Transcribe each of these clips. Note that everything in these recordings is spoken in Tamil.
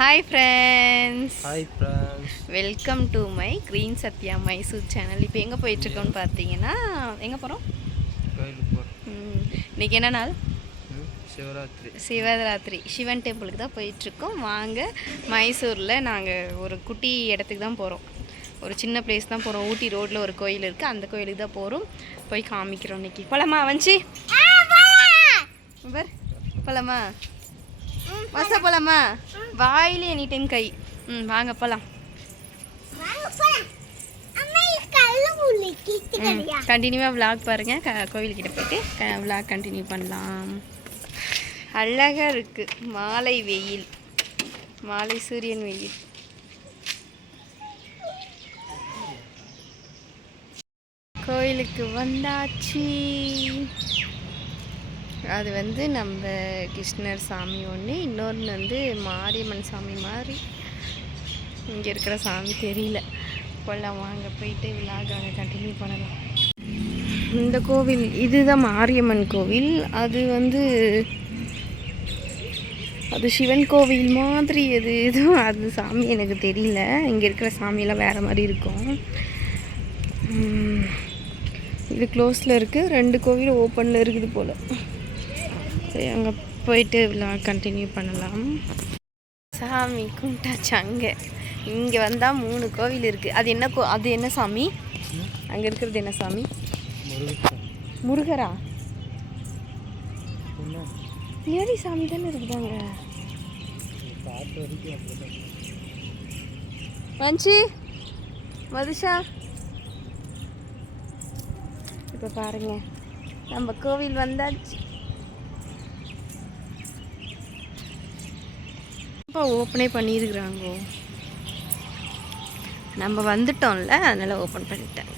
Hi friends, welcome to my green Sathya Mysore channel. இப்போ எங்கே போயிட்டுருக்கோன்னு பார்த்தீங்கன்னா, எங்கே போகிறோம்? இன்றைக்கி என்ன நாள்? சிவராத்திரி. சிவன் டெம்பிளுக்கு தான் போயிட்டுருக்கோம். வாங்க, மைசூரில் நாங்கள் ஒரு குட்டி இடத்துக்கு தான் போகிறோம். ஒரு சின்ன பிளேஸ் தான் போகிறோம். ஊட்டி ரோட்டில் ஒரு கோயில் இருக்குது, அந்த கோயிலுக்கு தான் போகிறோம். போய் காமிக்கிறோம் இன்றைக்கி. போலாமா வஞ்சி? போலாமா? வச போலாமா? வாயிலே எனி டைம் கை. வாங்க போலாம். கண்டினியூவாக விளாக் பாருங்கள். கோவில்கிட்ட போயிட்டு விளாக் கண்டினியூ பண்ணலாம். அழகாக இருக்குது. மாலை வெயில், மாலை சூரியன் வெயில். கோயிலுக்கு வந்தாச்சு. அது வந்து நம்ம கிருஷ்ணர் சாமி ஒன்று, இன்னொன்று மாரியம்மன் சாமி மாதிரி. இங்கே இருக்கிற சாமி தெரியல. போகலாம் வாங்க, போயிட்டு விழாக கண்டினியூ பண்ணலாம். இந்த கோவில் இதுதான் மாரியம்மன் கோவில். அது சிவன் கோவில் மாதிரி எதுவும் அது சாமி எனக்கு தெரியல. இங்கே இருக்கிற சாமியெல்லாம் வேறு மாதிரி இருக்கும். இது க்ளோஸில் இருக்குது. 2 கோவில் ஓப்பனில் இருக்குது போல். சரி, அங்கே போயிட்டு விழாக் கண்டினியூ பண்ணலாம். சாமி கும்பிட்டாச்சு. இங்கே வந்தால் 3 கோவில் இருக்குது. அது என்ன சாமி? அங்கே இருக்கிறது என்ன சாமி? முருகரா? ஏரி சாமி தானே இருக்குதாங்க. மஞ்சி, மதுஷா, இப்போ பாருங்க, நம்ம கோவில் வந்தாச்சு. இப்போ ஓப்பனே பண்ணியிருக்கிறாங்க. நம்ம வந்துட்டோம்ல, அதனால் ஓப்பன் பண்ணிட்டேன்.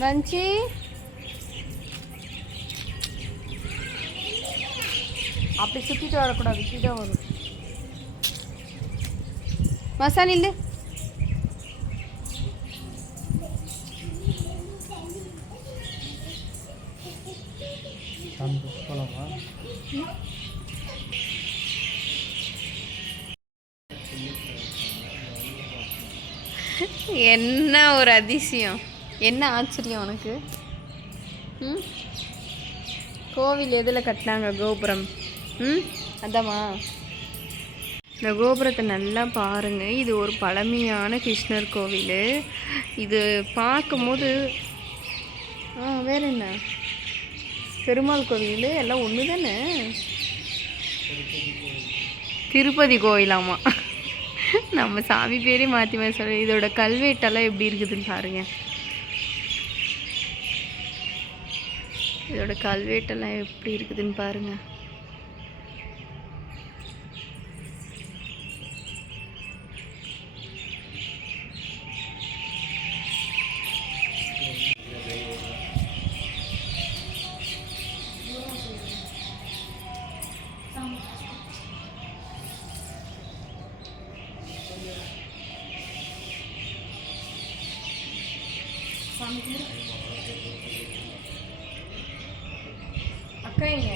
வஞ்சி, அப்படி சுற்றிட்டு வரக்கூடாது, கீழே வரும். மசாலா இல்லை. என்ன ஒரு அதிசயம், என்ன ஆச்சரியம் உனக்கு? கோவில் எதில் கட்டினாங்க? கோபுரம். அதாம்மா. இந்த கோபுரத்தை நல்லா பாருங்கள். இது ஒரு பழமையான கிருஷ்ணர் கோவில். இது பார்க்கும்போது வேற என்ன, பெருமாள் கோவில் எல்லாம் ஒன்று தானே. திருப்பதி கோயிலாமா? நம்ம சாமி பேரே மாற்றி மாற்றி சொல்ல. இதோட கல்வெட்டெல்லாம் எப்படி இருக்குதுன்னு பாருங்கள். இதோட கல்வெட்டெல்லாம் எப்படி இருக்குதுன்னு பாருங்கள். அக்கா எங்க?